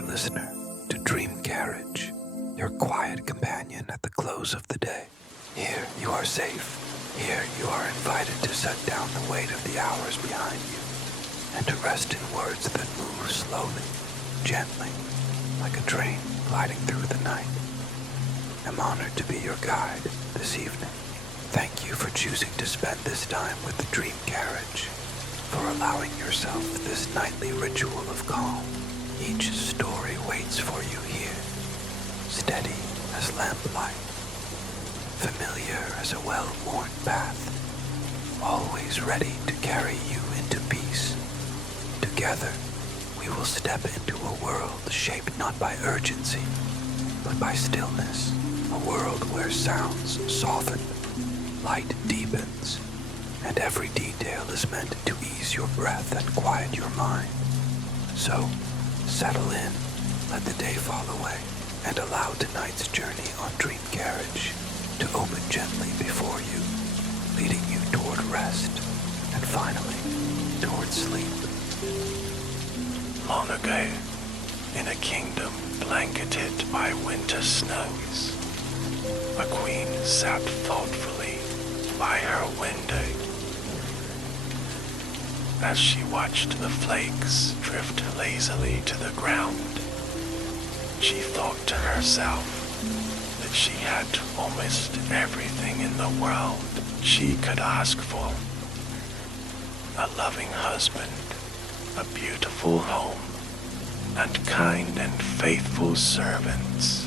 dear listener, to Dream Carriage, your quiet companion at the close of the day. Here you are safe. Here you are invited to set down the weight of the hours behind you and to rest in words that move slowly, gently, like a train gliding through the night. I'm honored to be your guide this evening. Thank you for choosing to spend this time with the Dream Carriage, for allowing yourself this nightly ritual of calm. Each story waits for you here, steady as lamplight, familiar as a well-worn path, always ready to carry you into peace. Together, we will step into a world shaped not by urgency, but by stillness, a world where sounds soften, light deepens, and every detail is meant to ease your breath and quiet your mind. So, settle in, let the day fall away, and allow tonight's journey on Dream Carriage to open gently before you, leading you toward rest, and finally, toward sleep. Long ago, in a kingdom blanketed by winter snows, a queen sat thoughtfully by her window. As she watched the flakes drift lazily to the ground, she thought to herself that she had almost everything in the world she could ask for. A loving husband, a beautiful home, and kind and faithful servants.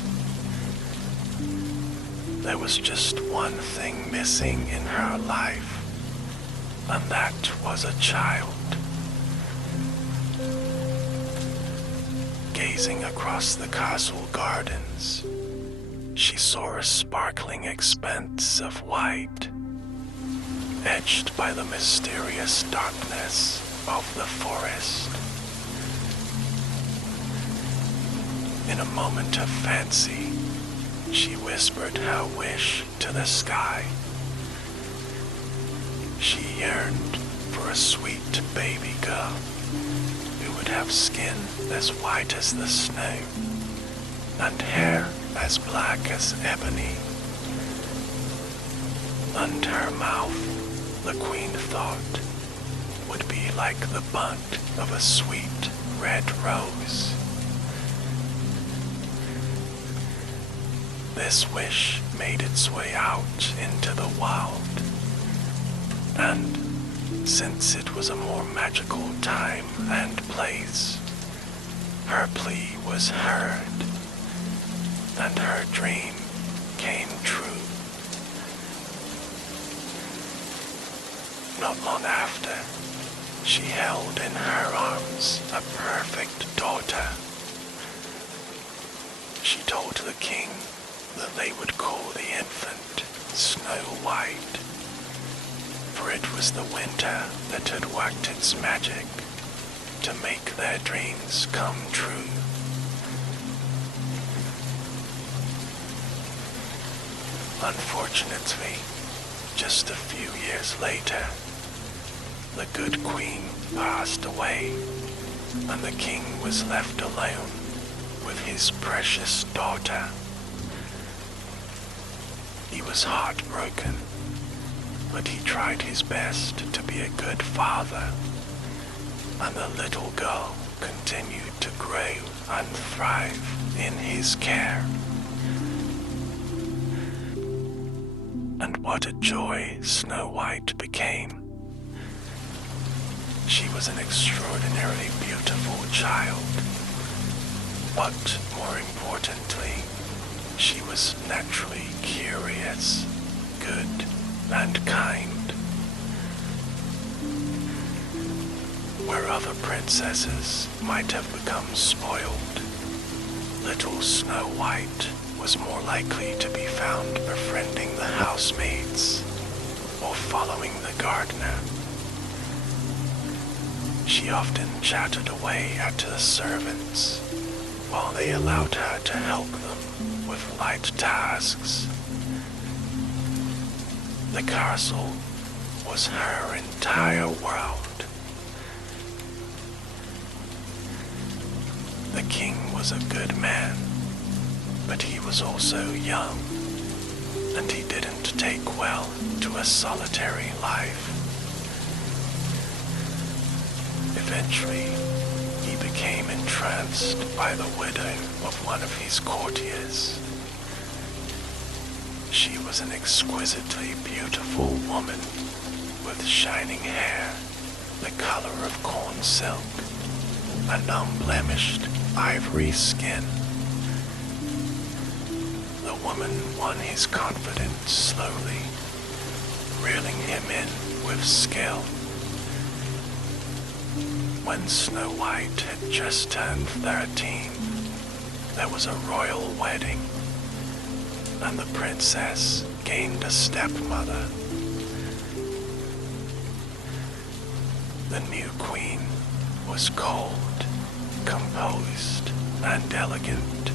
There was just one thing missing in her life, and that was a child. Gazing across the castle gardens, she saw a sparkling expanse of white, edged by the mysterious darkness of the forest. In a moment of fancy, she whispered her wish to the sky. She yearned for a sweet baby girl who would have skin as white as the snow and hair as black as ebony. And her mouth, the queen thought, would be like the bud of a sweet red rose. This wish made its way out into the wild, and since it was a more magical time and place, her plea was heard, and her dream came true. Not long after, she held in her arms a perfect daughter. She told the king that they would call the infant Snow White, for it was the winter that had worked its magic to make their dreams come true. Unfortunately, just a few years later, the good queen passed away, and the king was left alone with his precious daughter. He was heartbroken, but he tried his best to be a good father, and the little girl continued to grow and thrive in his care. And what a joy Snow White became. She was an extraordinarily beautiful child, but more importantly, she was naturally curious, good, and kind. Where other princesses might have become spoiled, little Snow White was more likely to be found befriending the housemaids or following the gardener. She often chatted away at the servants while they allowed her to help them with light tasks. The castle was her entire world. The king was was a good man, but he was also young, and he didn't take well to a solitary life. Eventually, he became entranced by the widow of one of his courtiers. She was an exquisitely beautiful woman with shining hair, the color of corn silk, and unblemished ivory skin. The woman won his confidence slowly, reeling him in with skill. When Snow White had just turned 13, there was a royal wedding, and the princess gained a stepmother. The new queen was cold, composed, and elegant.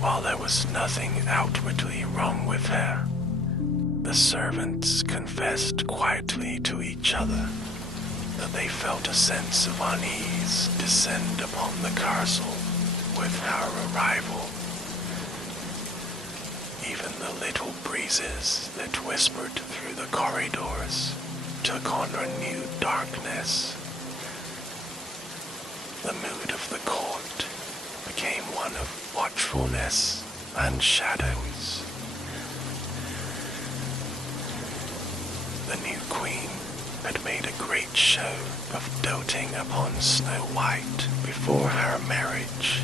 While there was nothing outwardly wrong with her, the servants confessed quietly to each other that they felt a sense of unease descend upon the castle with her arrival. Even the little breezes that whispered through the corridors took on renewed darkness. The mood of the court became one of watchfulness and shadows. The new queen had made a great show of doting upon Snow White before her marriage.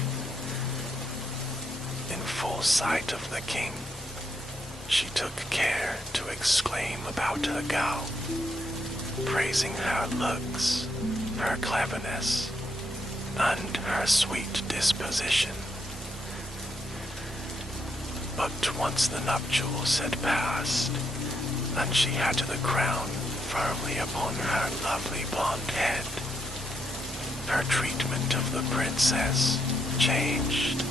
In full sight of the king, she took care to exclaim about her gown, praising her looks, her cleverness, and her sweet disposition. But once the nuptials had passed, and she had the crown firmly upon her lovely blonde head, her treatment of the princess changed.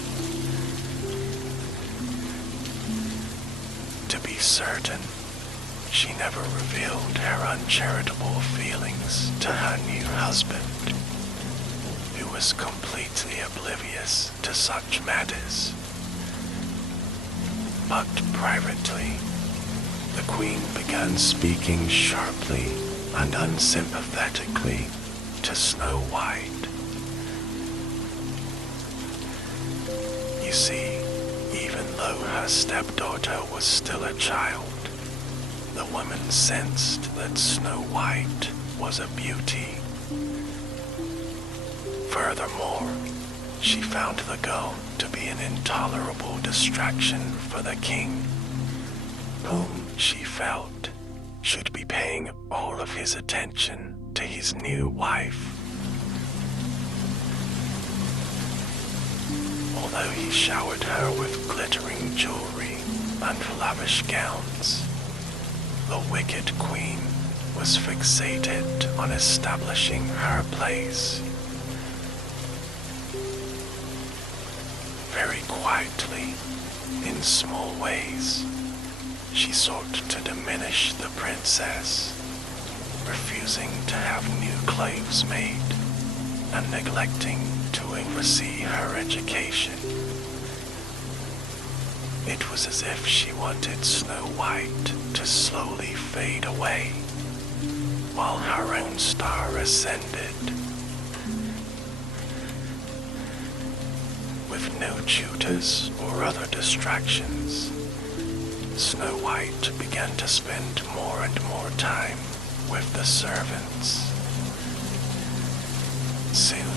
To be certain, she never revealed her uncharitable feelings to her new husband, who was completely oblivious to such matters. But privately, the queen began speaking sharply and unsympathetically to Snow White. You see, even though her stepdaughter was still a child, the woman sensed that Snow White was a beauty. Furthermore, she found the girl to be an intolerable distraction for the king, whom she felt should be paying all of his attention to his new wife. Although he showered her with glittering jewelry and lavish gowns, the wicked queen was fixated on establishing her place. Very quietly, in small ways, she sought to diminish the princess, refusing to have new clothes made and neglecting to oversee her education. It was as if she wanted Snow White to slowly fade away, while her own star ascended. With no tutors or other distractions, Snow White began to spend more and more time with the servants. Soon,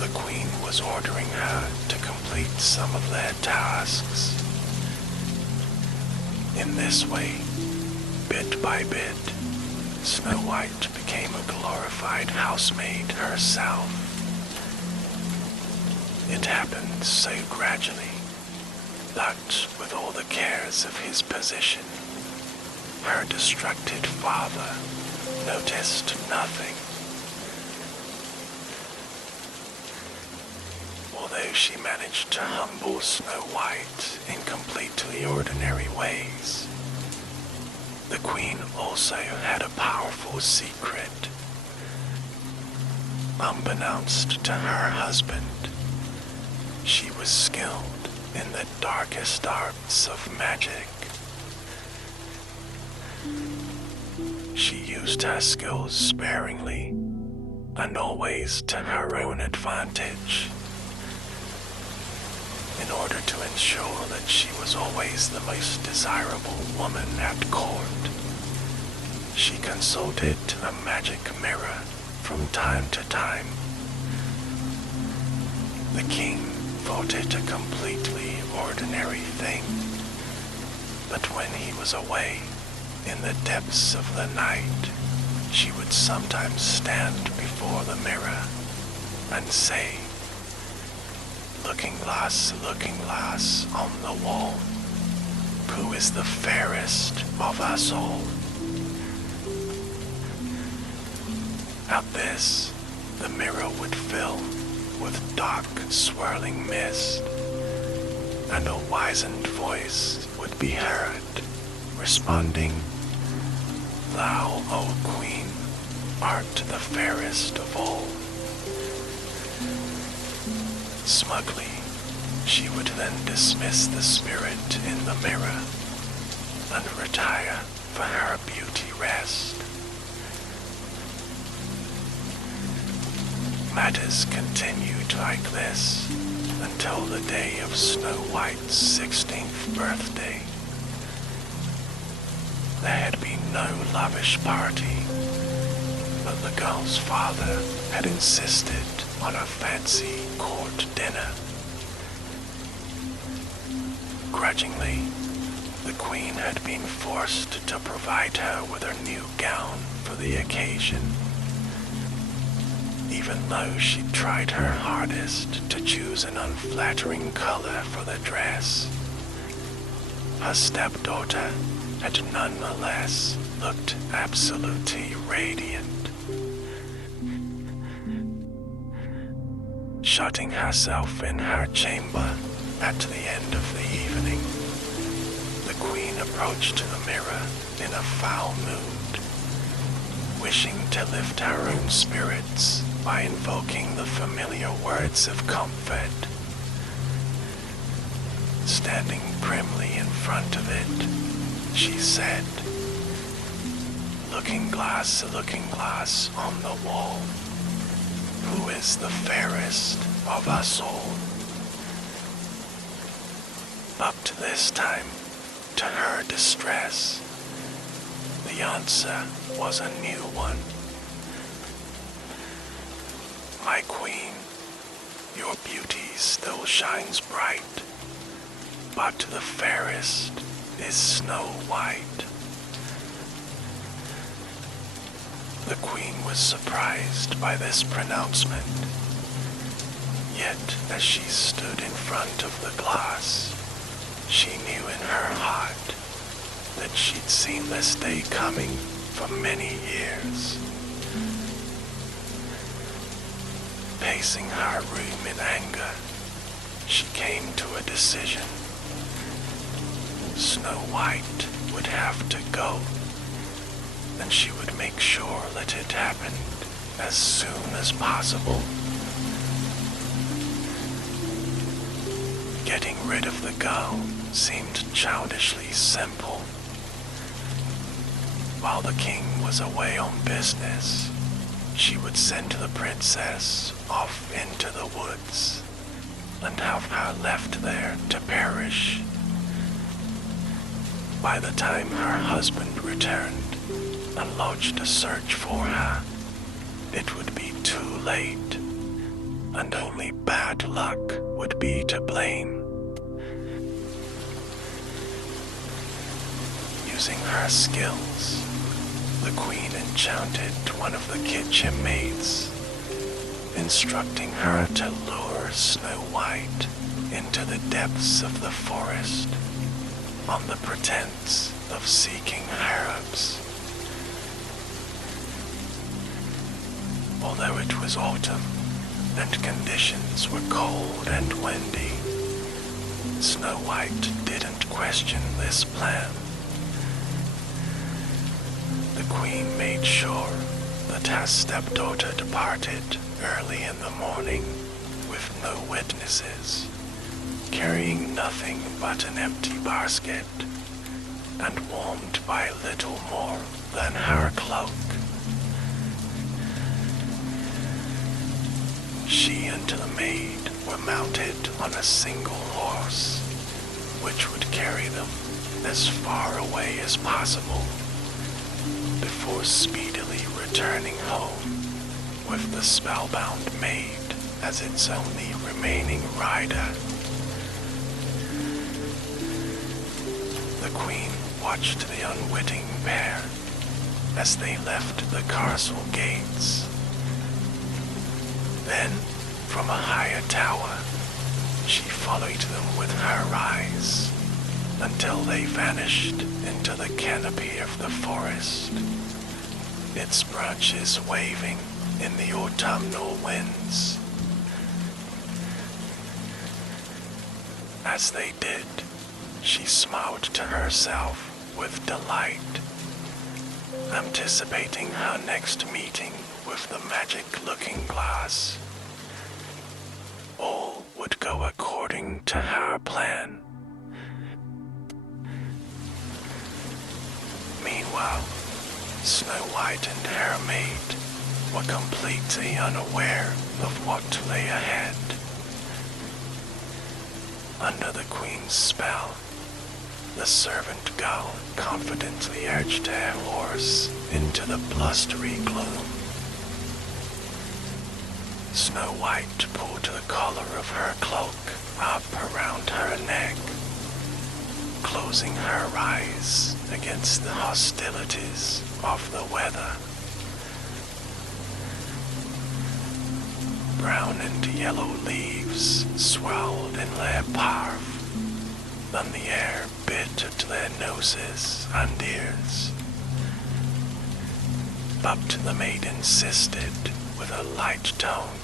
the queen was ordering her to complete some of their tasks. In this way, bit by bit, Snow White became a glorified housemaid herself. It happened so gradually that, with all the cares of his position, her distracted father noticed nothing. Although she managed to humble Snow White in completely ordinary ways, the queen also had a powerful secret. Unbeknownst to her husband, she was skilled in the darkest arts of magic. She used her skills sparingly and always to her own advantage, in order to ensure that she was always the most desirable woman at court. She consulted a magic mirror from time to time. The king thought it a completely ordinary thing, but when he was away in the depths of the night, she would sometimes stand before the mirror and say, looking glass on the wall, who is the fairest of us all?" At this, the mirror would fill with dark, swirling mist, and a wizened voice would be heard, responding, "Thou, O Queen, art the fairest of all." Smugly, she would then dismiss the spirit in the mirror and retire for her beauty rest. Matters continued like this until the day of Snow White's 16th birthday. There had been no lavish party, but the girl's father had insisted on a fancy court dinner. Grudgingly, the queen had been forced to provide her with her new gown for the occasion, even though she tried her hardest to choose an unflattering color for the dress. Her stepdaughter had nonetheless looked absolutely radiant. Shutting herself in her chamber at the end of the evening, the queen approached the mirror in a foul mood, wishing to lift her own spirits by invoking the familiar words of comfort. Standing primly in front of it, she said, looking glass on the wall, who is the fairest of us all?" Up to this time, to her distress, the answer was a new one. "My queen, your beauty still shines bright, but the fairest is Snow White." The queen was surprised by this pronouncement, yet as she stood in front of the glass, she knew in her heart that she'd seen this day coming for many years. Pacing her room in anger, she came to a decision. Snow White would have to go, and she would make sure that it happened as soon as possible. Getting rid of the girl seemed childishly simple. While the king was away on business, she would send the princess off into the woods and have her left there to perish. By the time her husband returned and lodged a search for her, it would be too late, and only bad luck would be to blame. Using her skills, the queen enchanted one of the kitchen maids, instructing her to lure Snow White into the depths of the forest on the pretense of seeking herbs. Although it was autumn and conditions were cold and windy, Snow White didn't question this plan. The queen made sure that her stepdaughter departed early in the morning with no witnesses, carrying nothing but an empty basket and warmed by little more than her cloak. She and the maid were mounted on a single horse, which would carry them as far away as possible before speedily returning home with the spellbound maid as its only remaining rider. The queen watched the unwitting pair as they left the castle gates. Then, from a higher tower, she followed them with her eyes until they vanished into the canopy of the forest, its branches waving in the autumnal winds. As they did, she smiled to herself with delight, anticipating her next meeting with the magic looking glass. All would go according to her plan. Meanwhile, Snow White and her maid were completely unaware of what lay ahead. Under the queen's spell, the servant girl confidently urged her horse into the blustery gloom. Snow White pulled the collar of her cloak up around her neck, closing her eyes against the hostilities of the weather. Brown and yellow leaves swirled in their path, and the air bit at their noses and ears. But the maid insisted with a light tone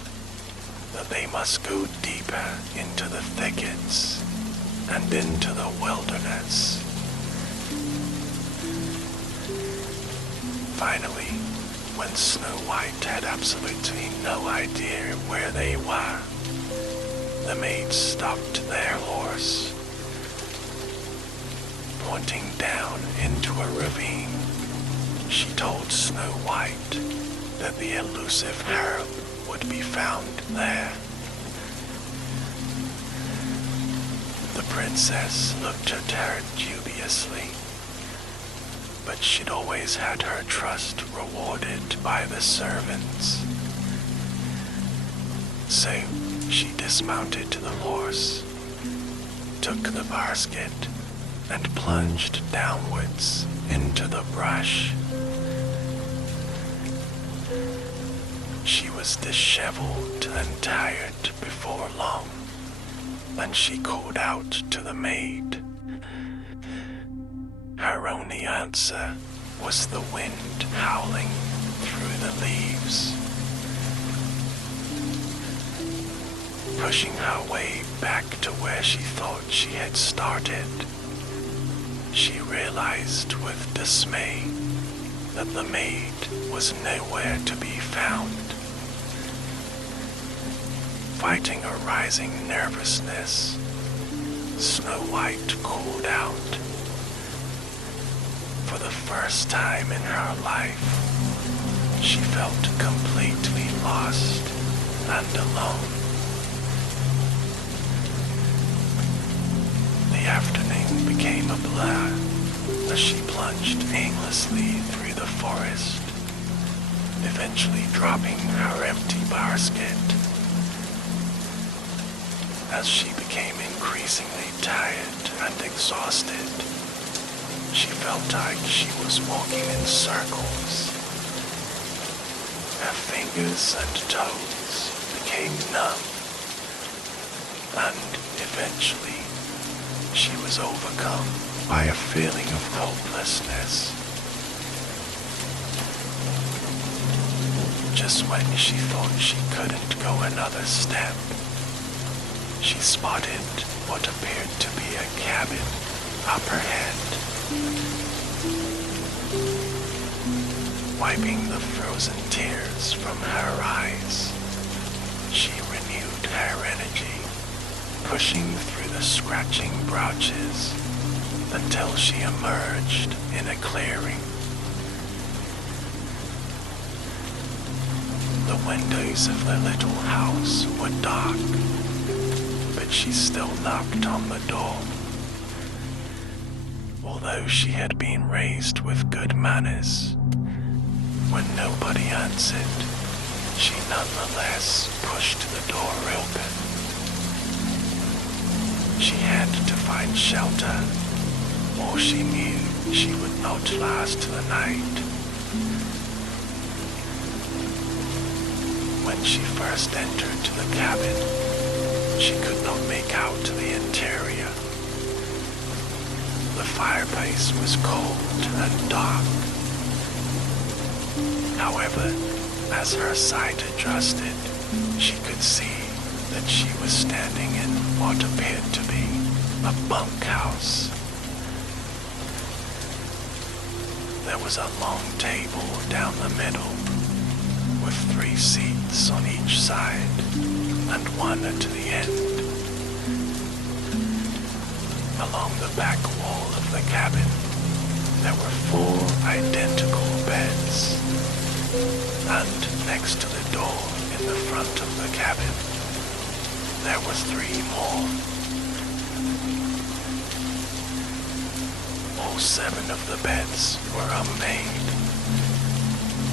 that they must go deeper into the thickets and into the wilderness. Finally, when Snow White had absolutely no idea where they were, the maid stopped their horse. Pointing down into a ravine, she told Snow White that the elusive herb would be found there. The princess looked at her dubiously, but she'd always had her trust rewarded by the servants. So she dismounted the horse, took the basket, and plunged downwards into the brush. She was disheveled and tired before long, and she called out to the maid. Her only answer was the wind howling through the leaves. Pushing her way back to where she thought she had started, she realized with dismay that the maid was nowhere to be found. Fighting a rising nervousness, Snow White called out. For the first time in her life, she felt completely lost and alone. The afternoon became a blur as she plunged aimlessly through the forest, eventually dropping her empty basket. As she became increasingly tired and exhausted, she felt like she was walking in circles. Her fingers and toes became numb, and eventually she was overcome by a feeling of hopelessness. Just when she thought she couldn't go another step, she spotted what appeared to be a cabin up her head. Wiping the frozen tears from her eyes, She renewed her energy, pushing through the scratching branches until she emerged in a clearing. The windows of the little house were dark, but she still knocked on the door. Although she had been raised with good manners, when nobody answered, she nonetheless pushed the door open. She had to find shelter, or she knew she would not last the night. When she first entered the cabin, she could not make out the interior. The fireplace was cold and dark. However, as her sight adjusted, she could see that she was standing in what appeared to be a bunkhouse. There was a long table down the middle, with 3 seats on each side and one at the end. Along the back wall of the cabin, there were 4 identical beds, and next to the door in the front of the cabin, there were 3 more. All 7 of the beds were unmade,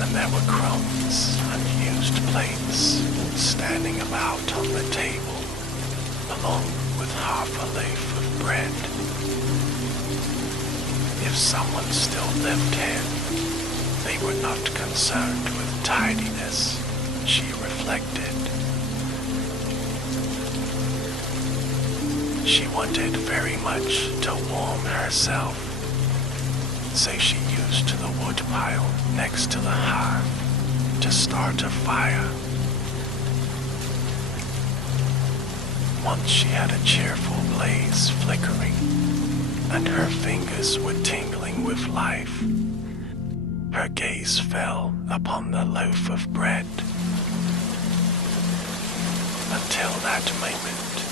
and there were crumbs and used plates standing about on the table, along with half a loaf of bread. If someone still lived here, they were not concerned with tidiness, she reflected. She wanted very much to warm herself, so she used the woodpile next to the hearth to start a fire. Once she had a cheerful blaze flickering, and her fingers were tingling with life, her gaze fell upon the loaf of bread. Until that moment,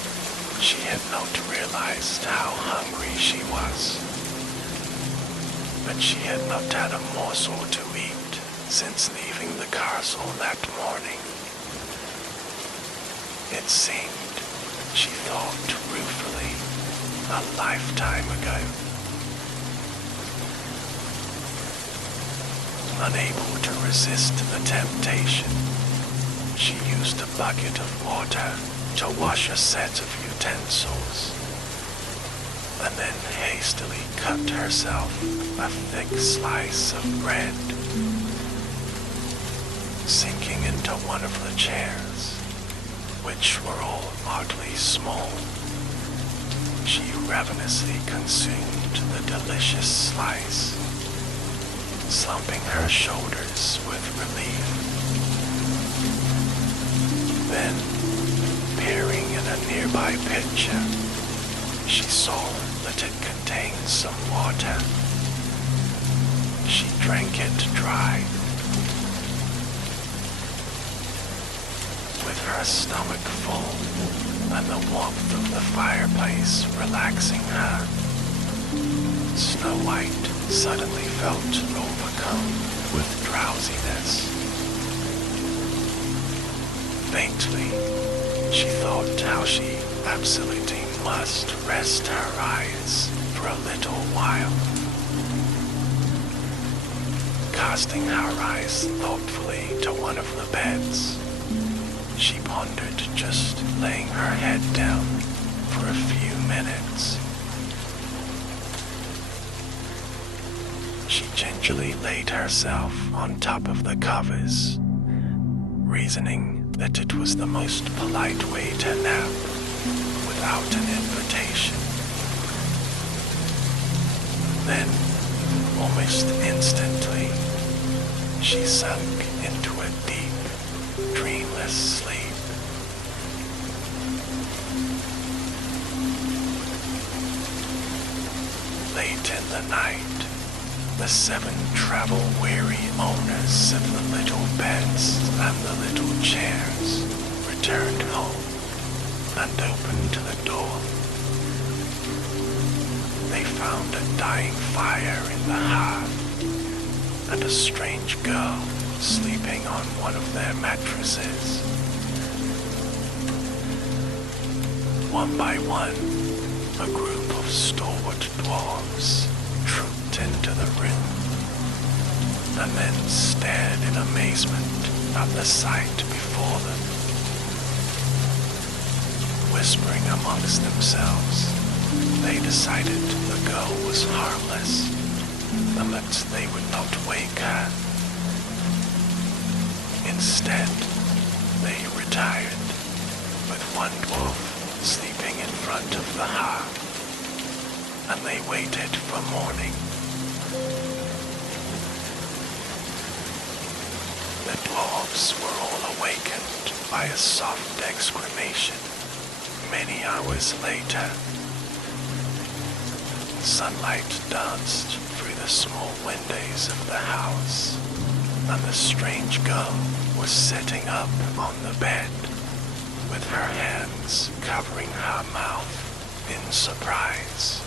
she had not realized how hungry she was. But she had not had a morsel to eat since leaving the castle that morning. It seemed, she thought ruefully, a lifetime ago. Unable to resist the temptation, she used a bucket of water to wash a set of utensils, and then hastily cut herself a thick slice of bread. Sinking into one of the chairs, which were all oddly small, she ravenously consumed the delicious slice, slumping her shoulders with relief. Then, peering in a nearby pitcher, she saw that it contained some water. She drank it dry. With her stomach full and the warmth of the fireplace relaxing her, Snow White suddenly felt overcome with drowsiness. Faintly, she thought how she absolutely must rest her eyes for a little while. Casting her eyes thoughtfully to one of the beds, she pondered just laying her head down for a few minutes. She gingerly laid herself on top of the covers, reasoning that it was the most polite way to nap without an invitation. Then, almost instantly, she sunk into a deep, dreamless sleep. Late in the night, the 7 travel-weary owners of the little beds and the little chairs returned home and opened the door, they found a dying fire in the hearth and a strange girl sleeping on one of their mattresses. One by one, a group of stalwart dwarves trooped into the room and then stared in amazement at the sight before them. Whispering amongst themselves, they decided the girl was harmless and that they would not wake her. Instead, they retired, with one dwarf sleeping in front of the hearth, and they waited for morning. The dwarves were all awakened by a soft exclamation many hours later. Sunlight danced through the small windows of the house, and the strange girl was sitting up on the bed, with her hands covering her mouth in surprise.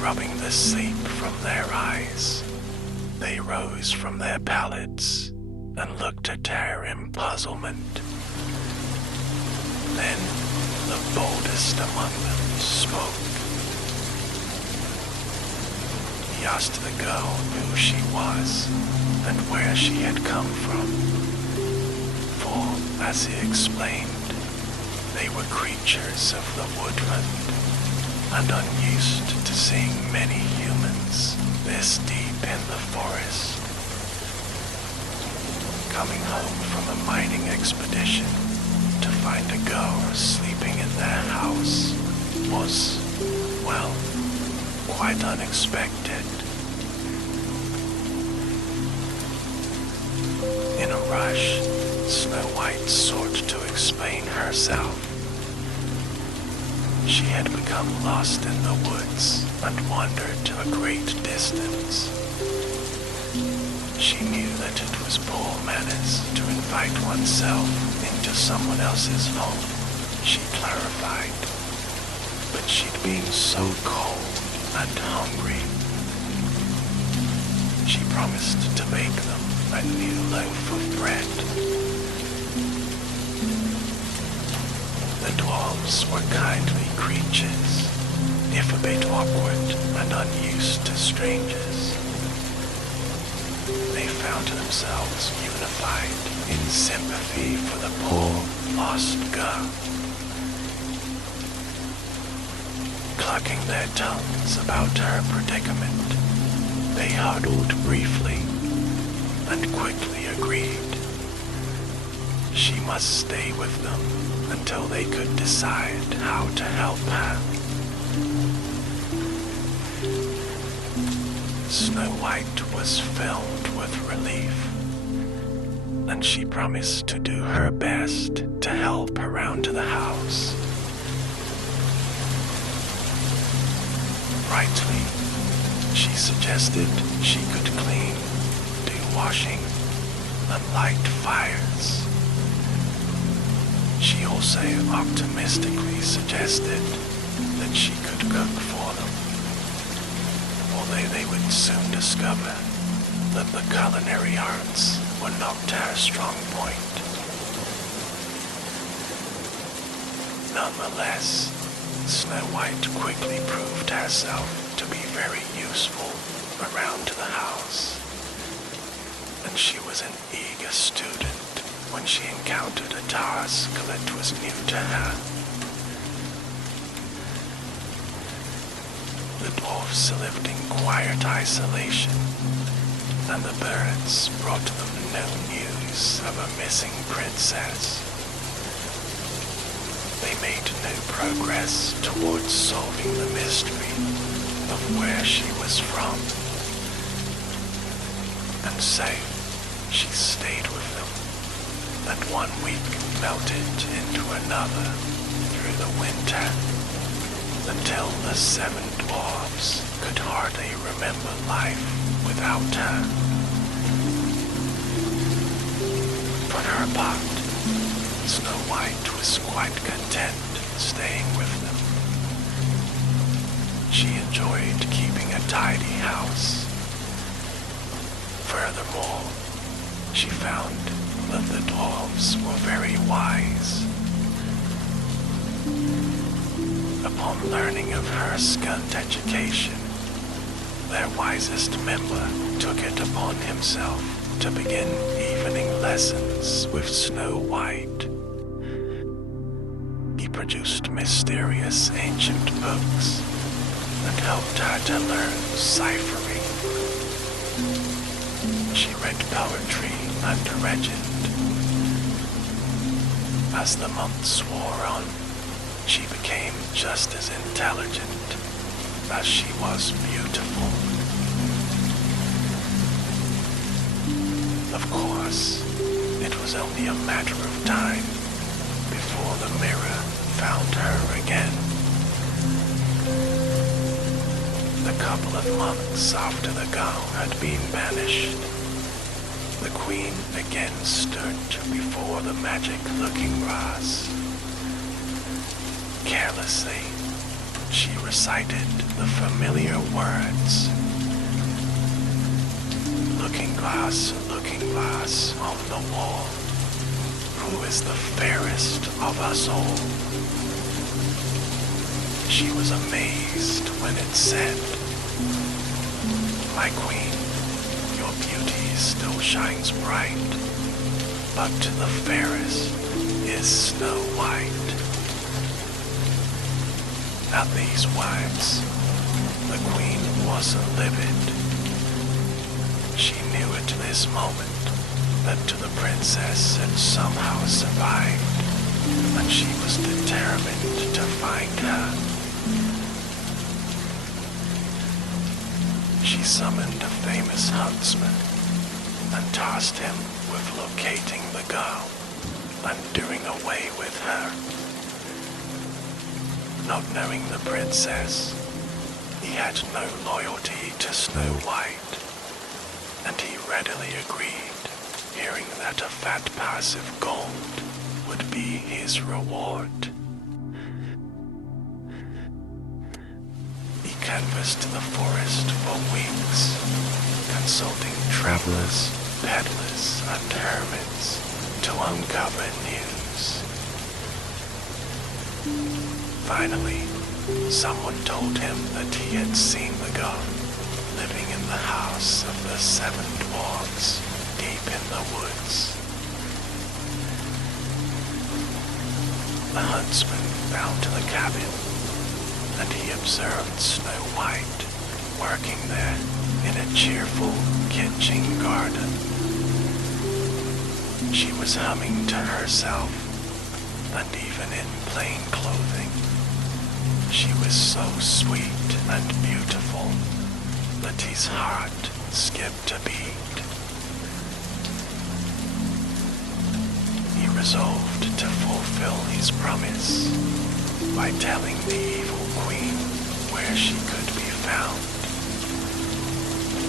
Rubbing the sleep from their eyes, they rose from their pallets and looked at her in puzzlement. Then the boldest among them spoke. He asked the girl who she was and where she had come from, for, as he explained, they were creatures of the woodland and unused to seeing many humans this deep in the forest. Coming home from a mining expedition to find a girl sleeping in their house was, well, quite unexpected. In a rush, Snow White sought to explain herself. She had become lost in the woods and wandered to a great distance. She knew that it was poor manners to invite oneself into someone else's home, she clarified, but she'd been so cold and hungry. She promised to bake them a new loaf of bread. The dwarves were kindly creatures, if a bit awkward and unused to strangers. They found themselves unified in sympathy for the poor, lost girl. Clucking their tongues about her predicament, they huddled briefly and quickly agreed. She must stay with them until they could decide how to help her. Snow White was filled with relief, and she promised to do her best to help around the house. Brightly, she suggested she could clean, do washing, and light fires. She also optimistically suggested that she could cook for them, although they would soon discover that the culinary arts were not her strong point. Nonetheless, Snow White quickly proved herself to be very useful around the house, and she was an eager student when she encountered a task that was new to her. The dwarfs lived in quiet isolation, and the birds brought them no news of a missing princess. They made no progress towards solving the mystery of where she was from, and so she stayed with them, and 1 week melted into another through the winter, until the 7 dwarves could hardly remember life without her. her part, Snow White was quite content staying with them. She enjoyed keeping a tidy house. Furthermore, she found that the dwarves were very wise. Upon learning of her scant education, their wisest member took it upon himself to begin evening lessons with Snow White. He produced mysterious ancient books and helped her to learn ciphering. She read poetry and legend. As the months wore on, she became just as intelligent as she was beautiful. Of course, it was only a matter of time before the mirror found her again. A couple of months after the girl had been banished, the queen again stood before the magic looking-glass. Carelessly, she recited the familiar words. Looking glass on the wall, who is the fairest of us all? She was amazed when it said, "My queen, your beauty still shines bright, but the fairest is Snow White." At these words, the queen was livid. She knew at this moment that the princess had somehow survived, and she was determined to find her. She summoned a famous huntsman and tasked him with locating the girl and doing away with her. Not knowing the princess, he had no loyalty to Snow White, and he readily agreed, hearing that a fat purse of gold would be his reward. He canvassed the forest for weeks, consulting travelers, peddlers, and hermits to uncover news. Finally, someone told him that he had seen the girl living in the house of the 7 dwarves deep in the woods. The huntsman found the cabin, and he observed Snow White working there in a cheerful kitchen garden. She was humming to herself, and even in plain clothing, she was so sweet and beautiful that his heart skipped a beat. He resolved to fulfill his promise by telling the evil queen where she could be found.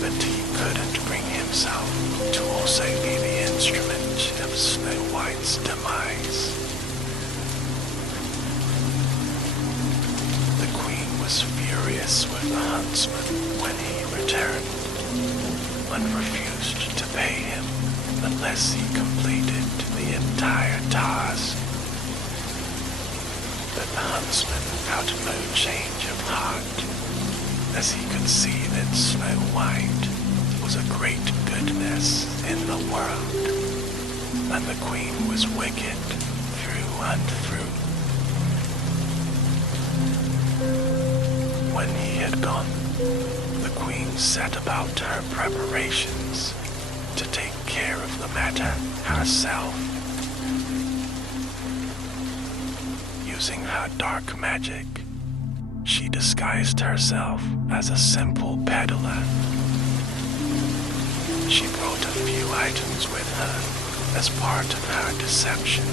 But he couldn't bring himself to also be the instrument of Snow White's demise. The queen was furious with the huntsman when he returned, and refused to pay him unless he completed the entire task. But the huntsman had no change of heart, as he could see that Snow White was a great goodness in the world, and the queen was wicked through and through. When he had gone, the queen set about her preparations to take care of the matter herself. Using her dark magic, she disguised herself as a simple peddler. She brought a few items with her as part of her deception,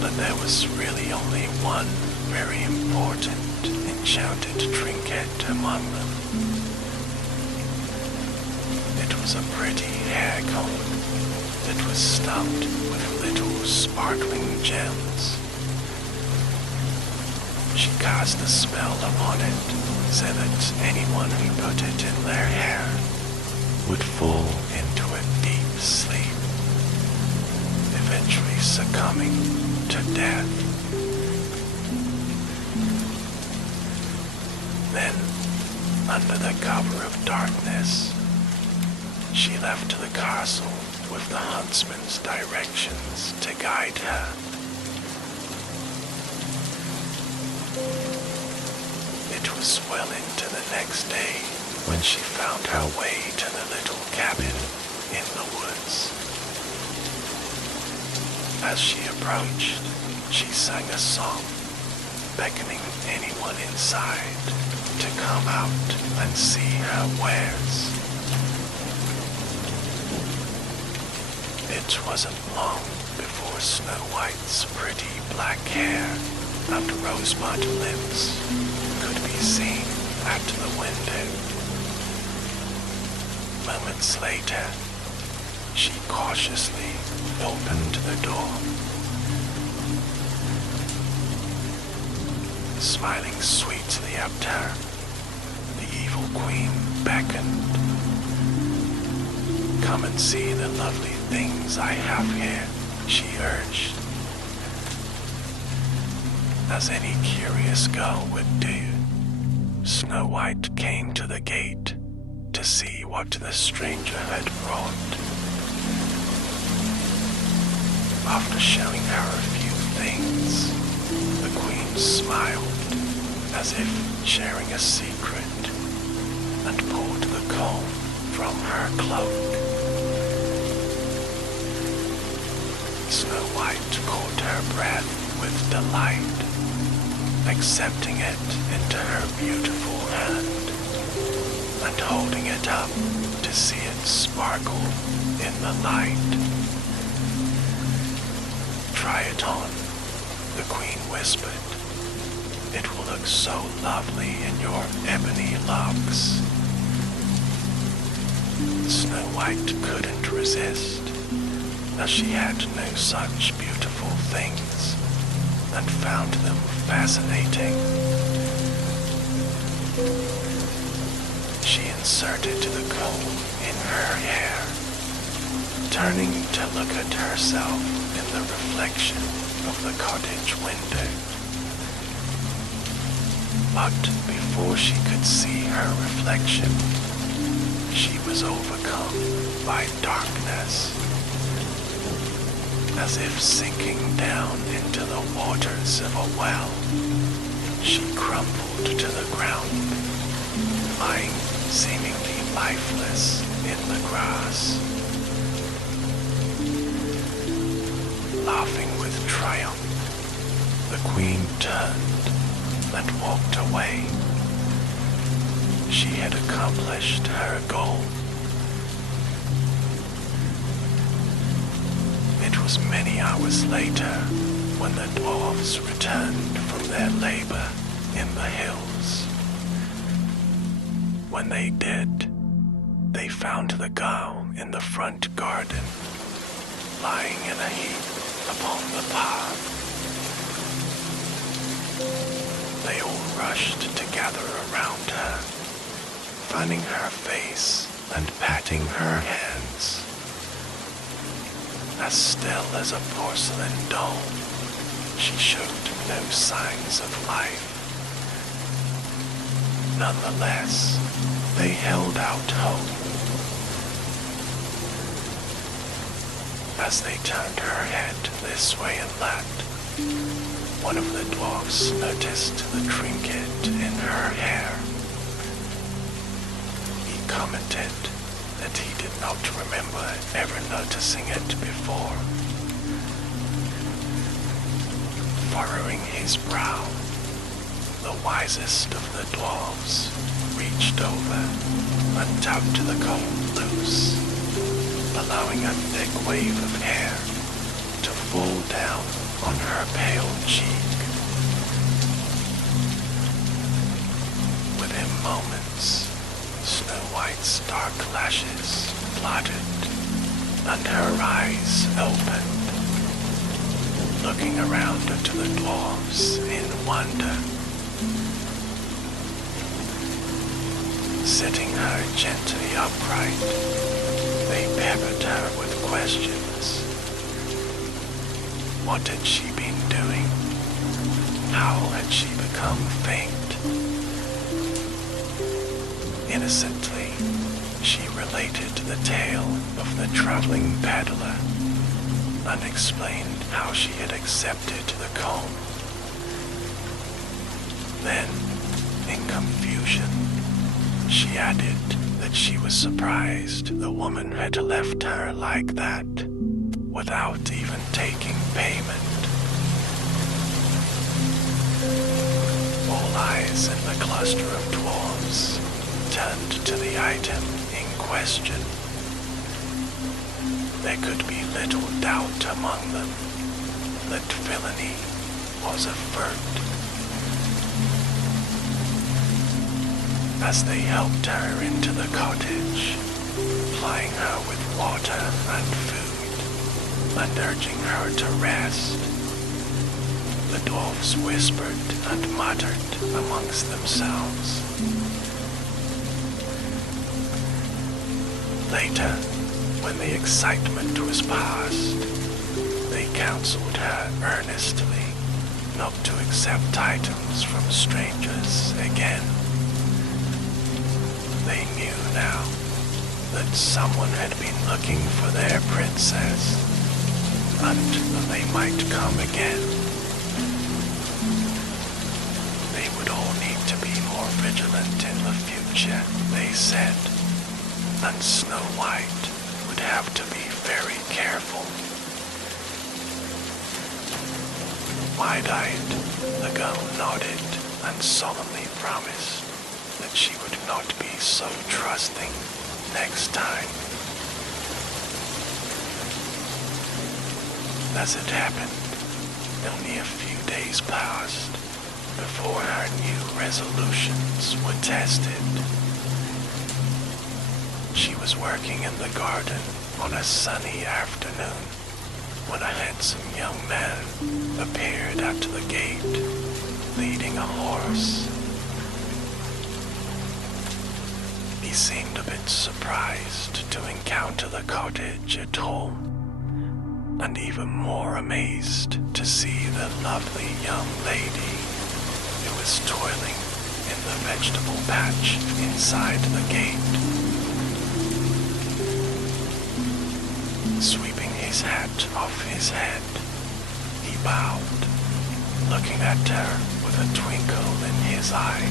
but there was really only one very important enchanted trinket among them. It was a pretty hair comb that was stuffed sparkling gems. She cast a spell upon it so that anyone who put it in their hair would fall into a deep sleep, eventually succumbing to death. Then, under the cover of darkness, she left the castle with the huntsman's directions to guide her. It was well into the next day when she found her way to the little cabin in the woods. As she approached, she sang a song, beckoning anyone inside to come out and see her wares. It wasn't long before Snow White's pretty black hair and rosebud lips could be seen at the window. Moments later, she cautiously opened the door. Smiling sweetly at her, the evil queen beckoned. "Come and see the lovely things I have here," she urged. As any curious girl would do, Snow White came to the gate to see what the stranger had brought. After showing her a few things, the queen smiled as if sharing a secret and pulled the comb from her cloak. Snow White caught her breath with delight, accepting it into her beautiful hand and holding it up to see it sparkle in the light. "Try it on," the queen whispered. "It will look so lovely in your ebony locks." Snow White couldn't resist, as she had no such beautiful things and found them fascinating. She inserted the comb in her hair, turning to look at herself in the reflection of the cottage window. But before she could see her reflection, she was overcome by darkness. As if sinking down into the waters of a well, she crumpled to the ground, lying seemingly lifeless in the grass. Laughing with triumph, the queen turned and walked away. She had accomplished her goal. It was many hours later when the dwarves returned from their labor in the hills. When they did, they found the girl in the front garden, lying in a heap upon the path. They all rushed to gather around her, fanning her face and patting her hands. As still as a porcelain doll, she showed no signs of life. Nonetheless, they held out hope. As they turned her head this way and that, one of the dwarfs noticed the trinket in her hair. He commented that he did not remember ever noticing it before. Furrowing his brow, the wisest of the dwarves reached over and tugged the comb loose, allowing a thick wave of hair to fall down on her pale cheek. Within moments, Snow White's dark lashes fluttered and her eyes opened. looking around to the dwarves in wonder. Sitting her gently upright, they peppered her with questions. What had she been doing? How had she become faint? Innocently, she related the tale of the traveling peddler, and explained how she had accepted the comb. Then, in confusion, she added that she was surprised the woman had left her like that, without even taking payment. All eyes in the cluster of dwarves turned to the item in question. There could be little doubt among them that villainy was afoot. As they helped her into the cottage, plying her with water and food, and urging her to rest, the dwarves whispered and muttered amongst themselves. Later, when the excitement was past, they counseled her earnestly not to accept items from strangers again. They knew now that someone had been looking for their princess, and that they might come again. They would all need to be more vigilant in the future, they said, and Snow White would have to be very careful. Wide-eyed, the girl nodded and solemnly promised that she would not be so trusting next time. As it happened, only a few days passed before her new resolutions were tested. She was working in the garden on a sunny afternoon when a handsome young man appeared at the gate, leading a horse. He seemed a bit surprised to encounter the cottage at all, and even more amazed to see the lovely young lady who was toiling in the vegetable patch inside the gate. Sweeping his hat off his head, he bowed, looking at her with a twinkle in his eye.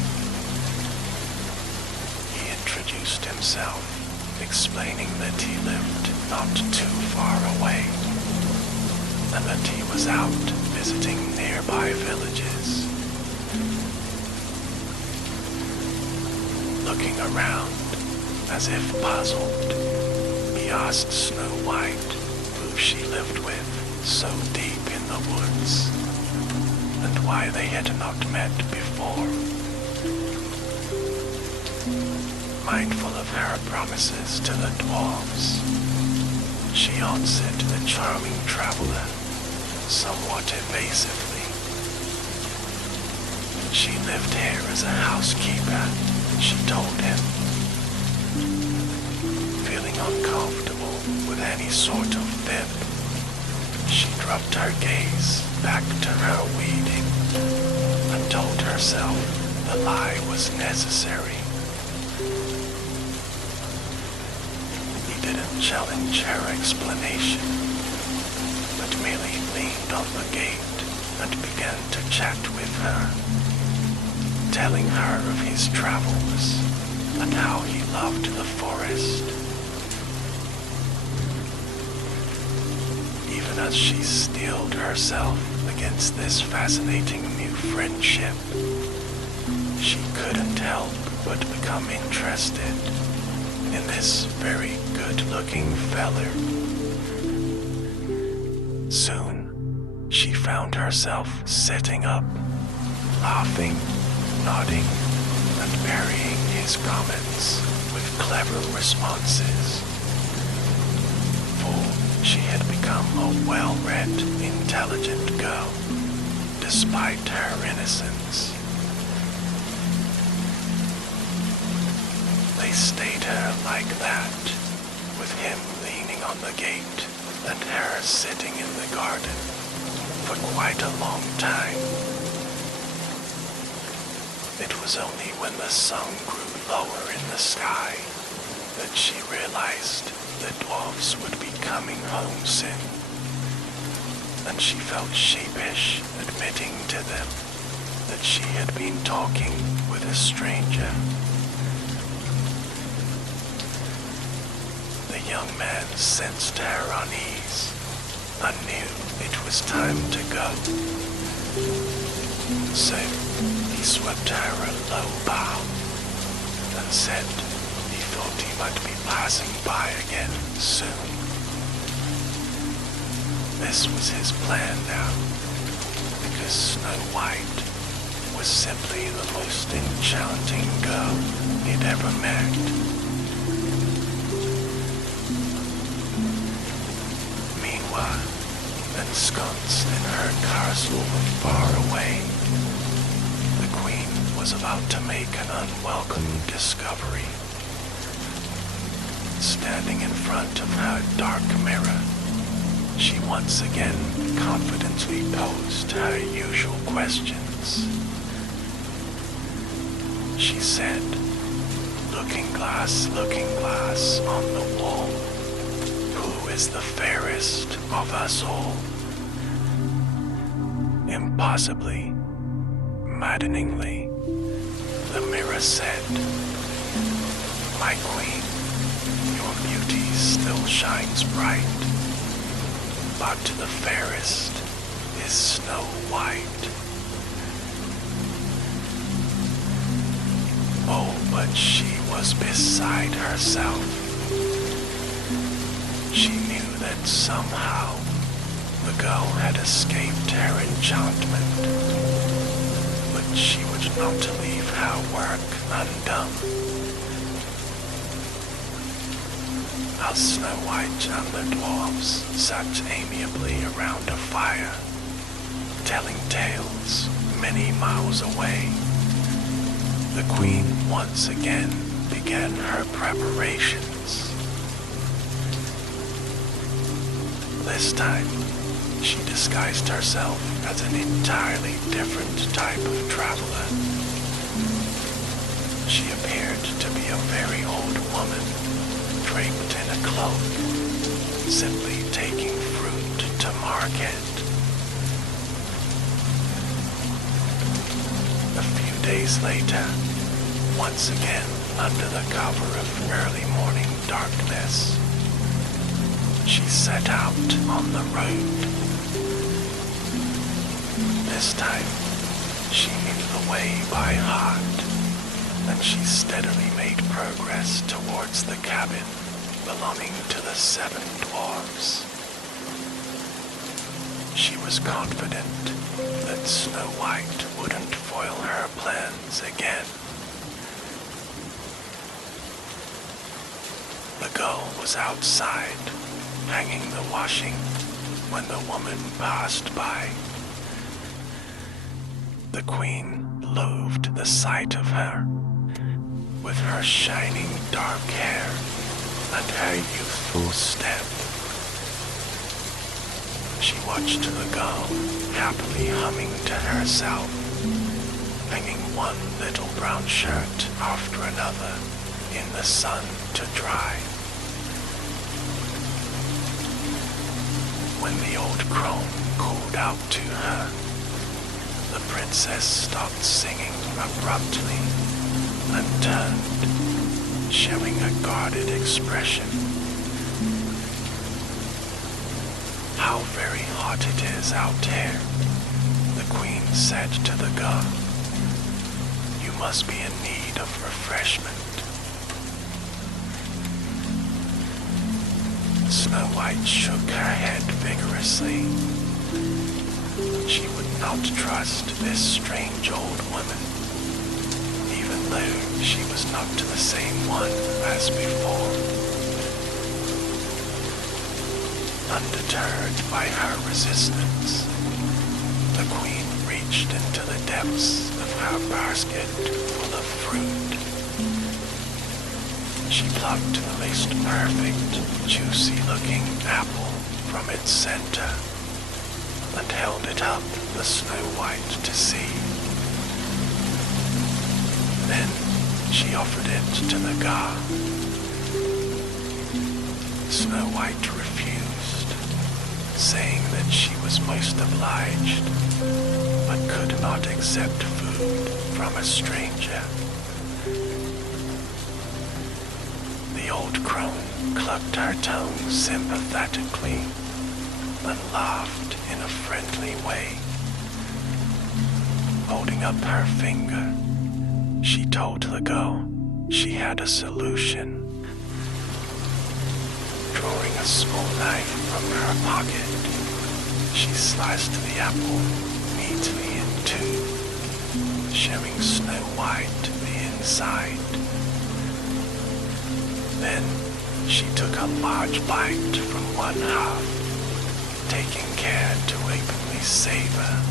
He introduced himself, explaining that he lived not too far away, and that he was out visiting nearby villages. Looking around, as if puzzled, he asked Snow White who she lived with so deep in the woods, and why they had not met before. Mindful of her promises to the dwarves, she answered the charming traveler somewhat evasively. She lived here as a housekeeper, she told him. Feeling uncomfortable with any sort of fib, she dropped her gaze back to her weeding and told herself the lie was necessary. He didn't challenge her explanation, but merely leaned on the gate and began to chat with her, telling her of his travels and how he loved the forest. Even as she steeled herself against this fascinating new friendship, she couldn't help but become interested in this very good-looking feller. Soon, she found herself sitting up, laughing, nodding, and parrying his comments with clever responses. For she had become a well-read, intelligent girl, despite her innocence. They stayed her like that, with him leaning on the gate and her sitting in the garden for quite a long time. It was only when the sun grew lower in the sky that she realized the dwarves would be coming home soon, and she felt sheepish admitting to them that she had been talking with a stranger. The young man sensed her unease and knew it was time to go. So he swept her a low bow and said he thought he might be passing by again soon. This was his plan now, because Snow White was simply the most enchanting girl he'd ever met. Ensconced in her castle far away, the queen was about to make an unwelcome discovery. Standing in front of her dark mirror, she once again confidently posed her usual questions. She said, looking glass on the wall, who is the fairest of us all? Impossibly, maddeningly, the mirror said, my queen, your beauty still shines bright, but the fairest is Snow White. Oh, but she was beside herself. She knew that somehow the girl had escaped her enchantment, but she would not leave her work undone. As Snow White and the dwarves sat amiably around a fire, telling tales many miles away, the queen once again began her preparations. This time, she disguised herself as an entirely different type of traveler. She appeared to be a very old woman, draped in a cloak, simply taking fruit to market. A few days later, once again under the cover of early morning darkness, she set out on the road. This time, she knew the way by heart, and she steadily made progress towards the cabin belonging to the 7 dwarves. She was confident that Snow White wouldn't foil her plans again. The girl was outside, hanging the washing, when the woman passed by. The queen loathed the sight of her, with her shining dark hair and her youthful step. She watched the girl happily humming to herself, hanging one little brown shirt after another in the sun to dry. When the old crone called out to her, the princess stopped singing abruptly and turned, showing a guarded expression. How very hot it is out here, the queen said to the girl. You must be in need of refreshment. Snow White shook her head vigorously. She would not trust this strange old woman, even though she was not the same one as before. Undeterred by her resistance, the queen reached into the depths of her basket full of fruit. She plucked the most perfect, juicy-looking apple from its center and held it up for Snow White to see. Then she offered it to the guard. Snow White refused, saying that she was most obliged, but could not accept food from a stranger. The old crone clucked her tongue sympathetically and laughed in a friendly way. Holding up her finger, she told the girl she had a solution. Drawing a small knife from her pocket, she sliced the apple neatly in two, showing Snow White the inside. Then she took a large bite from one half, taking care to openly savor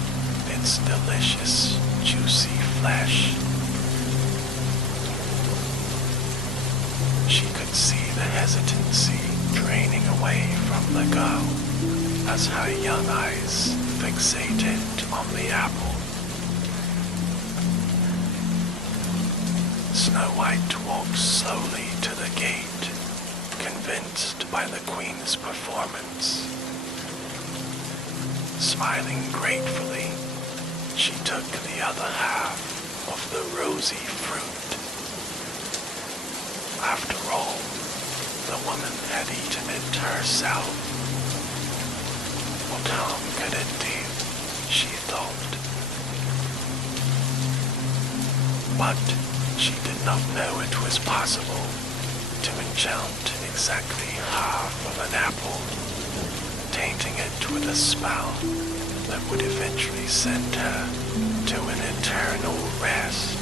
its delicious, juicy flesh. She could see the hesitancy draining away from the girl as her young eyes fixated on the apple. Snow White walked slowly to the gate, convinced by the queen's performance. Smiling gratefully, she took the other half of the rosy fruit. After all, the woman had eaten it herself. What harm could it do, she thought. But she did not know it was possible to enchant exactly half of an apple, tainting it with a spell that would eventually send her to an eternal rest.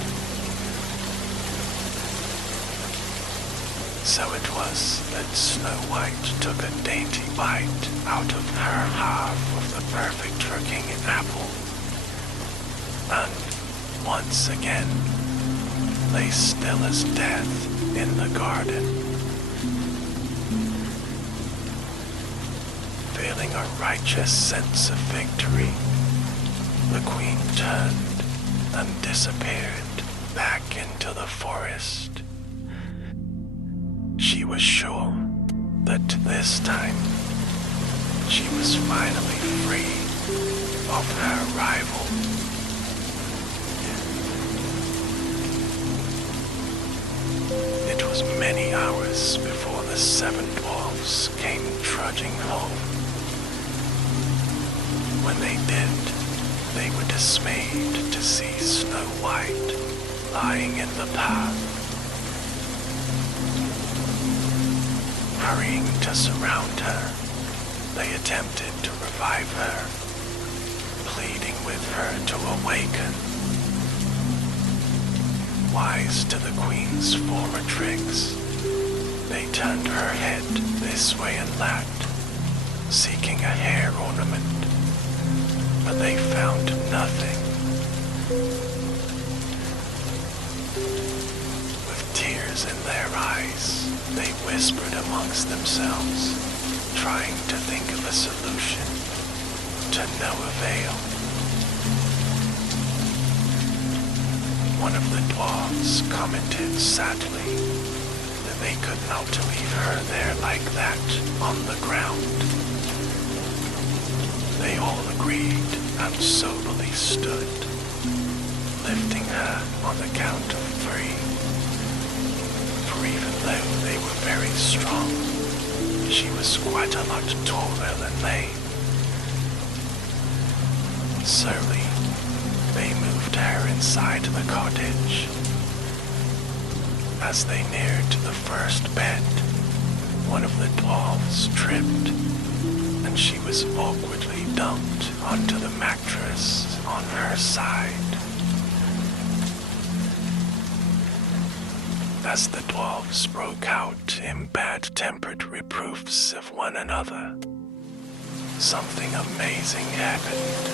So it was that Snow White took a dainty bite out of her half of the perfect-looking apple, and once again lay still as death in the garden. Feeling a righteous sense of victory, the queen turned and disappeared back into the forest. She was sure that this time she was finally free of her rival. It was many hours before the 7 dwarfs came trudging home. When they did, they were dismayed to see Snow White lying in the path. Hurrying to surround her, they attempted to revive her, pleading with her to awaken. Wise to the queen's former tricks, they turned her head this way and that, seeking a hair ornament, but they found nothing. With tears in their eyes, they whispered amongst themselves, trying to think of a solution, to no avail. One of the dwarves commented sadly that they could not leave her there like that on the ground. They all agreed and soberly stood, lifting her on the count of 3. For even though they were very strong, she was quite a lot taller than they. Slowly, they moved her inside the cottage. As they neared the first bed, one of the dwarves tripped, and she was awkwardly dumped onto the mattress on her side. As the dwarves broke out in bad-tempered reproofs of one another, something amazing happened.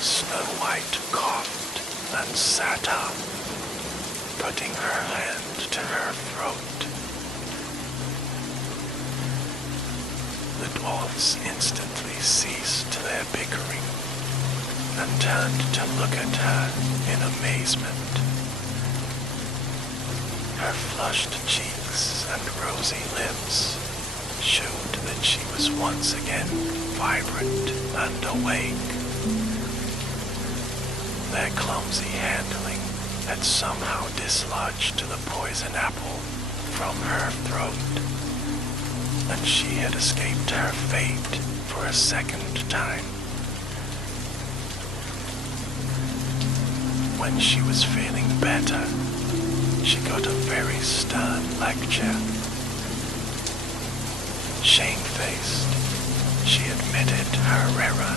Snow White coughed and sat up, putting her hand to her throat. The dwarfs instantly ceased their bickering and turned to look at her in amazement. Her flushed cheeks and rosy lips showed that she was once again vibrant and awake. Their clumsy handling had somehow dislodged the poison apple from her throat, and she had escaped her fate for a second time. When she was feeling better, she got a very stern lecture. Shamefaced, she admitted her error.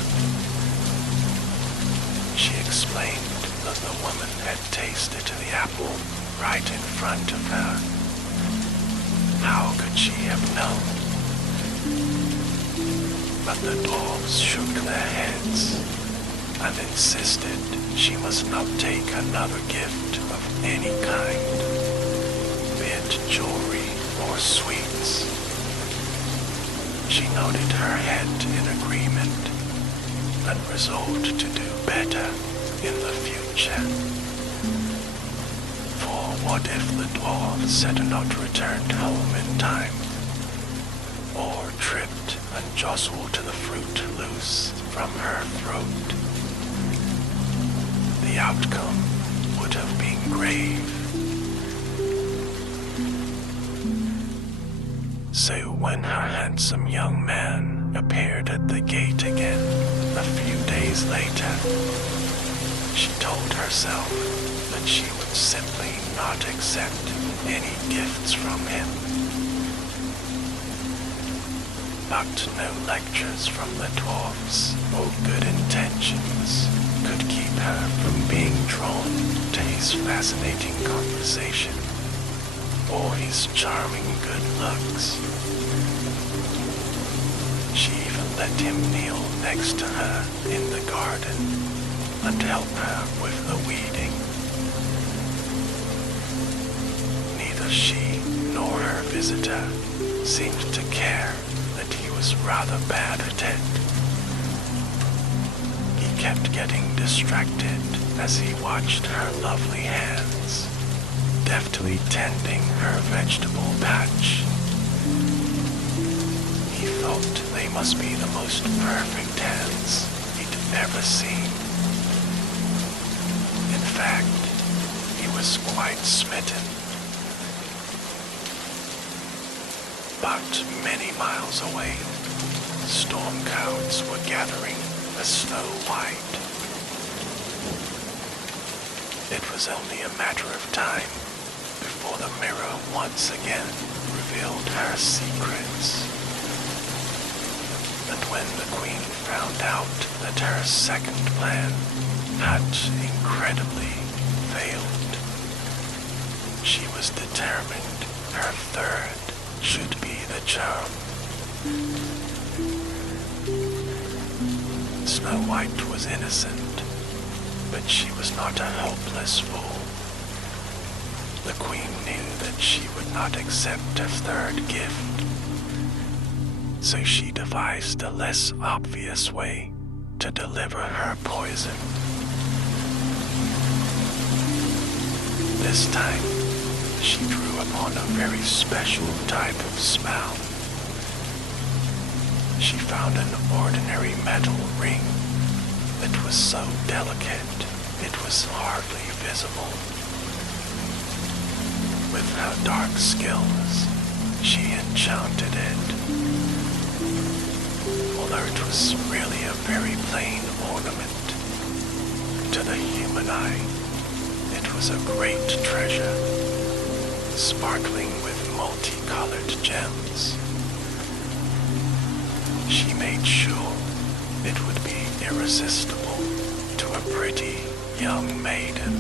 She explained that the woman had tasted the apple right in front of her. How could she have known? But the dwarves shook their heads and insisted she must not take another gift of any kind, be it jewelry or sweets. She nodded her head in agreement and resolved to do better in the future. For what if the dwarves had not returned home in time, or tripped and jostled the fruit loose from her throat? The outcome would have been grave. So when her handsome young man appeared at the gate again a few days later, she told herself that she would simply not accept any gifts from him. But no lectures from the dwarfs or good intentions could keep her from being drawn to his fascinating conversation or his charming good looks. She even let him kneel next to her in the garden and help her with the weeding. Neither she nor her visitor seemed to care that he was rather bad at it. He kept getting distracted as he watched her lovely hands, deftly tending her vegetable patch. He thought they must be the most perfect hands he'd ever seen. In fact, he was quite smitten. But many miles away, storm clouds were gathering as Snow White. It was only a matter of time before the mirror once again revealed her secrets. And when the queen found out that her second plan had incredibly failed, she was determined her third should be the charm. Snow White was innocent, but she was not a helpless fool. The queen knew that she would not accept a third gift, so she devised a less obvious way to deliver her poison. This time, she drew upon a very special type of spell. She found an ordinary metal ring that was so delicate it was hardly visible. With her dark skills, she enchanted it. Although it was really a very plain ornament, to the human eye, it was a great treasure, sparkling with multicolored gems. She made sure it would be irresistible to a pretty young maiden.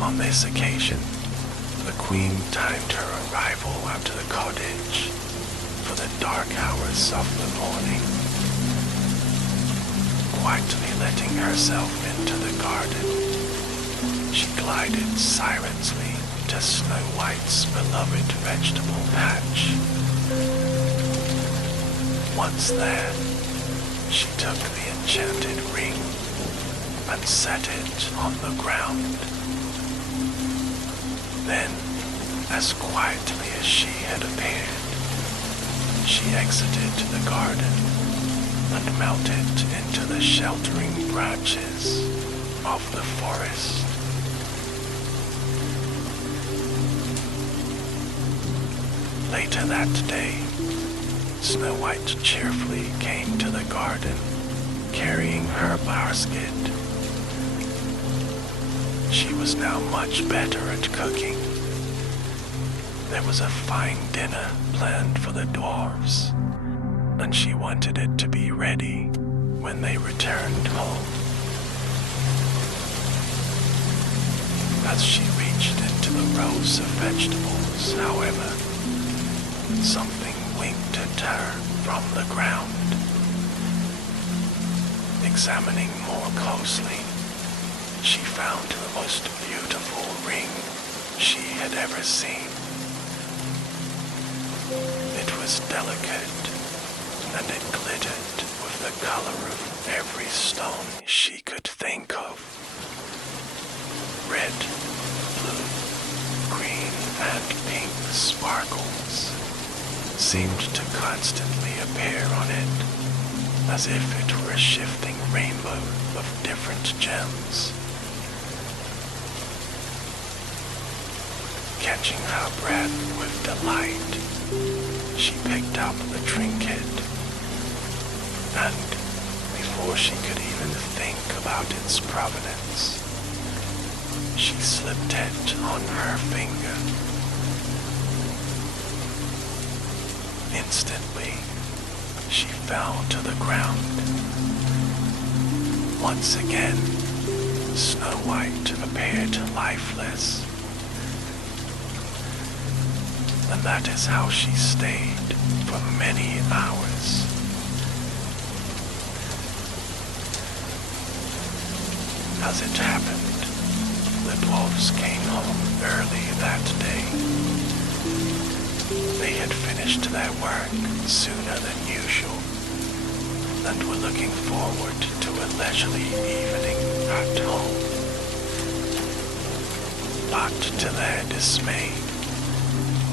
On this occasion, the queen timed her arrival at the cottage for the dark hours of the morning. Quietly letting herself into the garden, she glided silently to Snow White's beloved vegetable patch. Once there, she took the enchanted ring and set it on the ground. Then, as quietly as she had appeared, she exited the garden and melted into the sheltering branches of the forest. Later that day, Snow White cheerfully came to the garden, carrying her basket. She was now much better at cooking. There was a fine dinner planned for the dwarves, and she wanted it to be ready when they returned home. As she reached into the rows of vegetables, however, something winked at her from the ground. Examining more closely, she found the most beautiful ring she had ever seen. It was delicate, and it glittered with the color of every stone she could think of. Red, blue, green, and pink sparkles seemed to constantly appear on it, as if it were a shifting rainbow of different gems. Catching her breath with delight, she picked up the trinket, and before she could even think about its provenance, she slipped it on her finger. Instantly, she fell to the ground. Once again, Snow White appeared lifeless. And that is how she stayed for many hours. As it happened, the dwarves came home early that day. They had finished their work sooner than usual, and were looking forward to a leisurely evening at home. But to their dismay,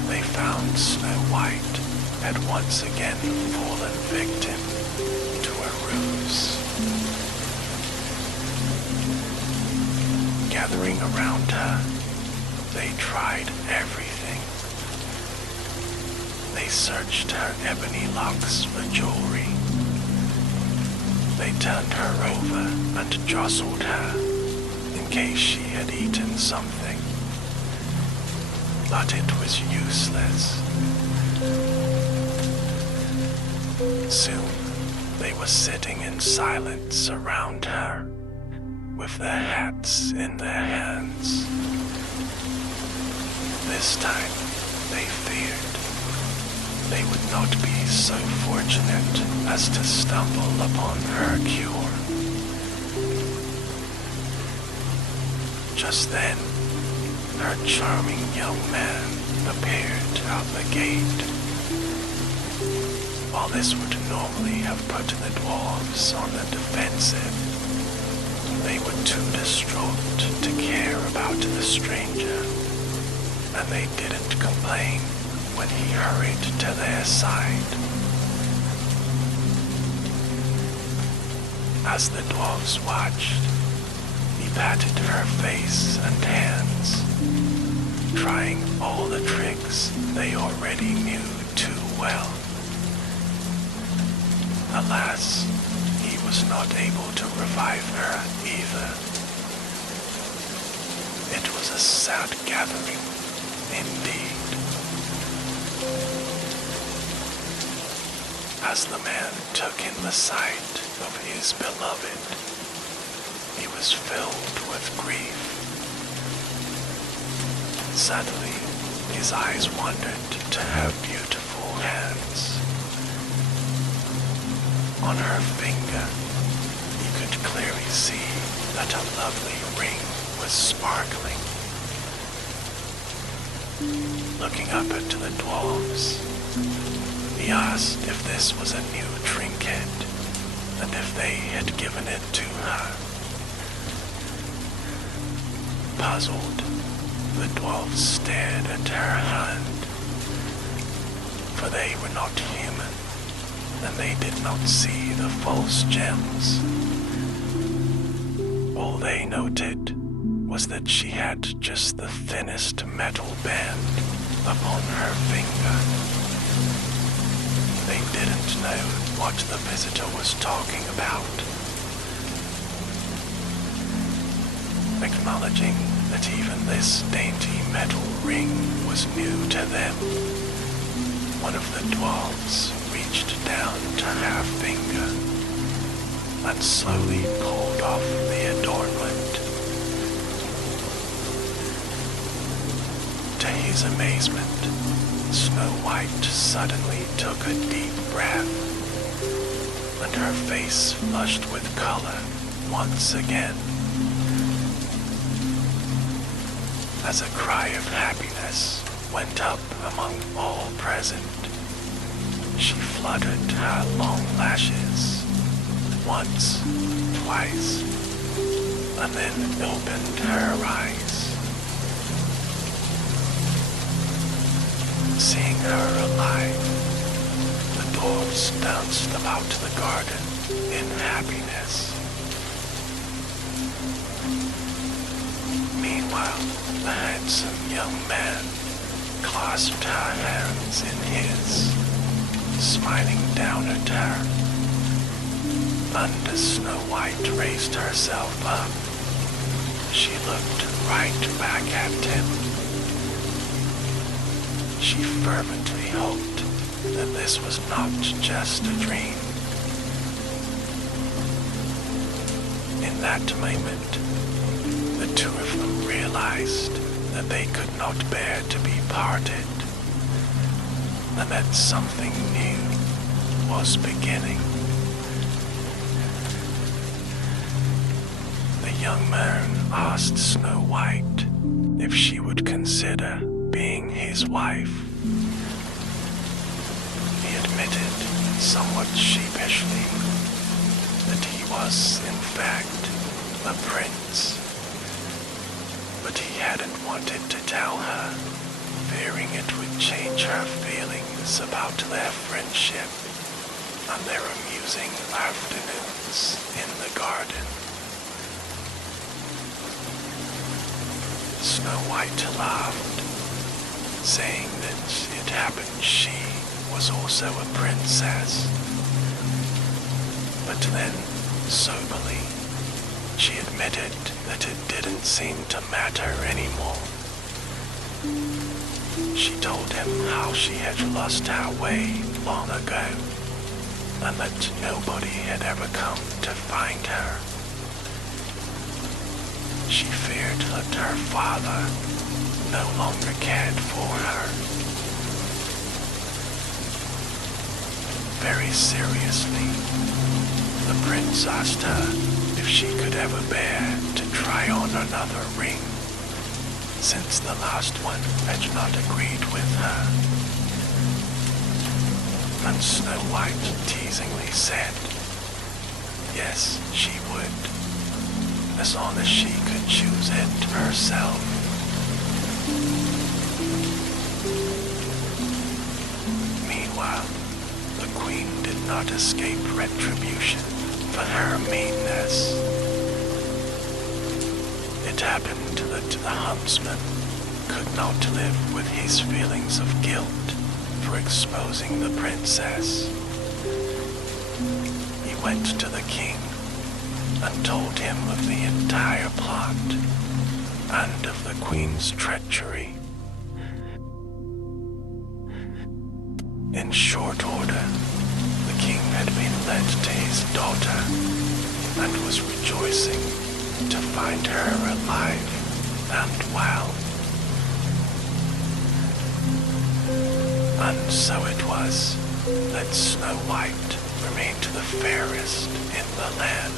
they found Snow White had once again fallen victim to a ruse. Gathering around her, they tried everything. They searched her ebony locks for jewelry. They turned her over and jostled her in case she had eaten something. But it was useless. Soon, they were sitting in silence around her, with their hats in their hands. This time, they feared they would not be so fortunate as to stumble upon her cure. Just then, her charming young man appeared out the gate. While this would normally have put the dwarves on the defensive, they were too distraught to care about the stranger, and they didn't complain when he hurried to their side. As the dwarves watched, he patted her face and hands, trying all the tricks they already knew too well. Alas, he was not able to revive her either. It was a sad gathering indeed. As the man took in the sight of his beloved, he was filled with grief. Suddenly, his eyes wandered to her beautiful hands. On her finger, he could clearly see that a lovely ring was sparkling. Looking up at the dwarves, he asked if this was a new trinket and if they had given it to her. Puzzled, the dwarves stared at her hand, for they were not human, and they did not see the false gems. All they noted was that she had just the thinnest metal band upon her finger. They didn't know what the visitor was talking about. Acknowledging that even this dainty metal ring was new to them, one of the dwarves reached down to her finger and slowly pulled off the adornment. To his amazement, Snow White suddenly took a deep breath, and her face flushed with color once again. As a cry of happiness went up among all present, she fluttered her long lashes once, twice, and then opened her eyes. Seeing her alive, the dwarves danced about the garden in happiness. Meanwhile, the handsome young man clasped her hands in his, smiling down at her. And as Snow White raised herself up, she looked right back at him. She fervently hoped that this was not just a dream. In that moment, the two of them realized that they could not bear to be parted, and that something new was beginning. The young man asked Snow White if she would consider being his wife. He admitted, somewhat sheepishly, that he was, in fact, a prince. But he hadn't wanted to tell her, fearing it would change her feelings about their friendship and their amusing afternoons in the garden. Snow White laughed, saying that it happened she was also a princess. But then, soberly, she admitted that it didn't seem to matter anymore. She told him how she had lost her way long ago, and that nobody had ever come to find her. She feared that her father no longer cared for her. Very seriously, the prince asked her if she could ever bear to try on another ring, since the last one had not agreed with her. And Snow White teasingly said, yes, she would, as long as she could choose it herself. Meanwhile, the queen did not escape retribution for her meanness. It happened that the huntsman could not live with his feelings of guilt for exposing the princess. He went to the king and told him of the entire plot and of the queen's treachery. In short order, the king had been led to his daughter and was rejoicing to find her alive and well. And so it was that Snow White remained the fairest in the land.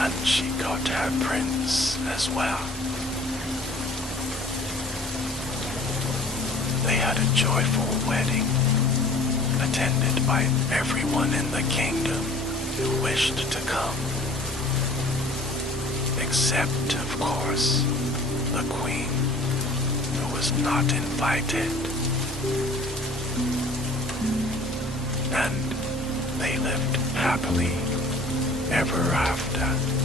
And she got her prince as well. They had a joyful wedding, attended by everyone in the kingdom who wished to come. Except, of course, the queen, who was not invited. And they lived happily ever after.